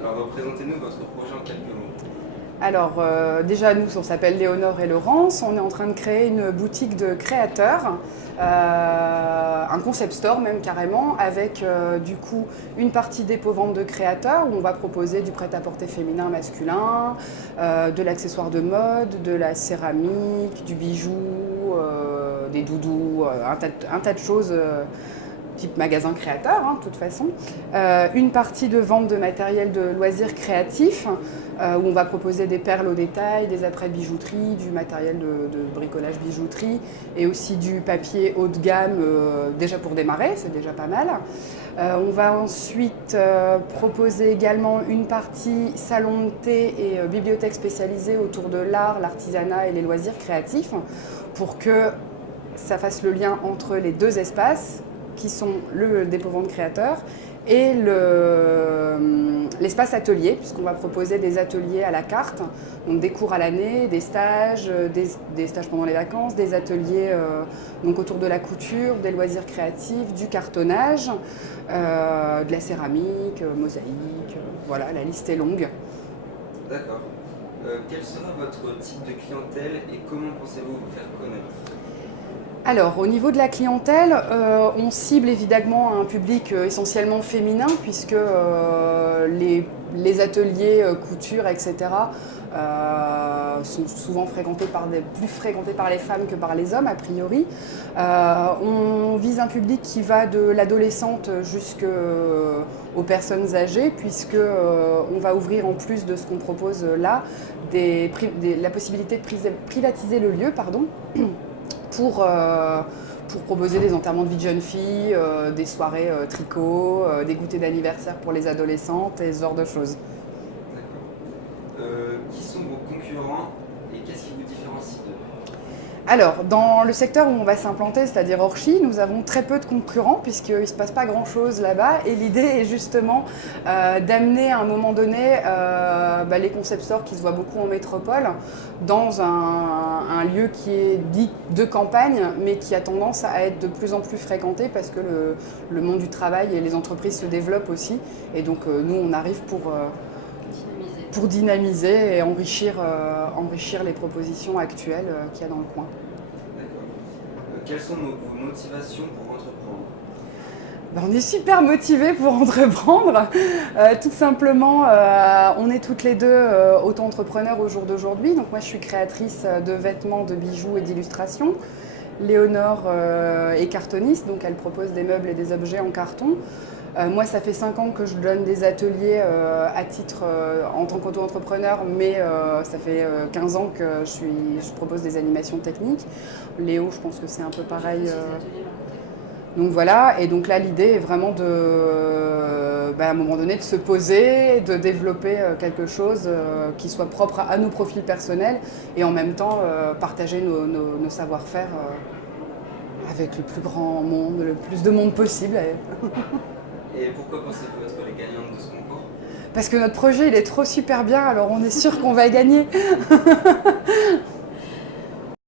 Alors, représentez-nous votre projet en quelques mots. Alors, déjà, nous, on s'appelle Léonore et Laurence. On est en train de créer une boutique de créateurs, un concept store même carrément, avec du coup une partie dépôt-vente de créateurs où on va proposer du prêt-à-porter féminin, masculin, de l'accessoire de mode, de la céramique, du bijou, des doudous, un tas de choses. Type magasin créateur, hein, de toute façon. Une partie de vente de matériel de loisirs créatifs, où on va proposer des perles au détail, des après-bijouterie, du matériel de bricolage bijouterie, et aussi du papier haut de gamme, déjà pour démarrer, c'est déjà pas mal. On va ensuite proposer également une partie salon de thé et bibliothèque spécialisée autour de l'art, l'artisanat et les loisirs créatifs, pour que ça fasse le lien entre les deux espaces, qui sont le dépôt-vente créateur et l'espace atelier, puisqu'on va proposer des ateliers à la carte, donc des cours à l'année, des stages pendant les vacances, des ateliers donc autour de la couture, des loisirs créatifs, du cartonnage, de la céramique, mosaïque, voilà, la liste est longue. D'accord. Quel sera votre type de clientèle et comment pensez-vous vous faire connaître? Alors, au niveau de la clientèle, on cible évidemment un public essentiellement féminin, puisque les ateliers couture, etc., sont souvent plus fréquentés par les femmes que par les hommes, a priori. On vise un public qui va de l'adolescente jusqu'aux personnes âgées, puisque on va ouvrir, en plus de ce qu'on propose là, la possibilité de privatiser le lieu, pardon, pour proposer des enterrements de vie de jeunes filles, des soirées tricot, des goûters d'anniversaire pour les adolescentes et ce genre de choses. D'accord. Qui sont vos concurrents et qu'est-ce qui vous différencie d'eux? Alors, dans le secteur où on va s'implanter, c'est-à-dire Orchy, nous avons très peu de concurrents puisqu'il ne se passe pas grand-chose là-bas. Et l'idée est justement d'amener à un moment donné les concept stores qui se voient beaucoup en métropole dans un lieu qui est dit de campagne, mais qui a tendance à être de plus en plus fréquenté parce que le monde du travail et les entreprises se développent aussi. Et donc, nous, on arrive pour dynamiser et enrichir les propositions actuelles qu'il y a dans le coin. D'accord. Quelles sont vos motivations pour entreprendre? On est super motivés pour entreprendre. Tout simplement, on est toutes les deux auto-entrepreneurs au jour d'aujourd'hui. Donc moi, je suis créatrice de vêtements, de bijoux et d'illustrations. Léonore est cartoniste, donc elle propose des meubles et des objets en carton. Moi, ça fait 5 ans que je donne des ateliers à titre en tant qu'auto-entrepreneur, mais ça fait 15 ans que je propose des animations techniques. Léo, je pense que c'est un peu pareil. Donc voilà, et donc là, l'idée est vraiment à un moment donné, de se poser, de développer quelque chose qui soit propre à nos profils personnels et en même temps partager nos savoir-faire avec le plus grand monde, le plus de monde possible. Et pourquoi pensez-vous être les gagnantes de ce concours? Parce que notre projet, il est trop super bien, alors on est sûr qu'on va gagner.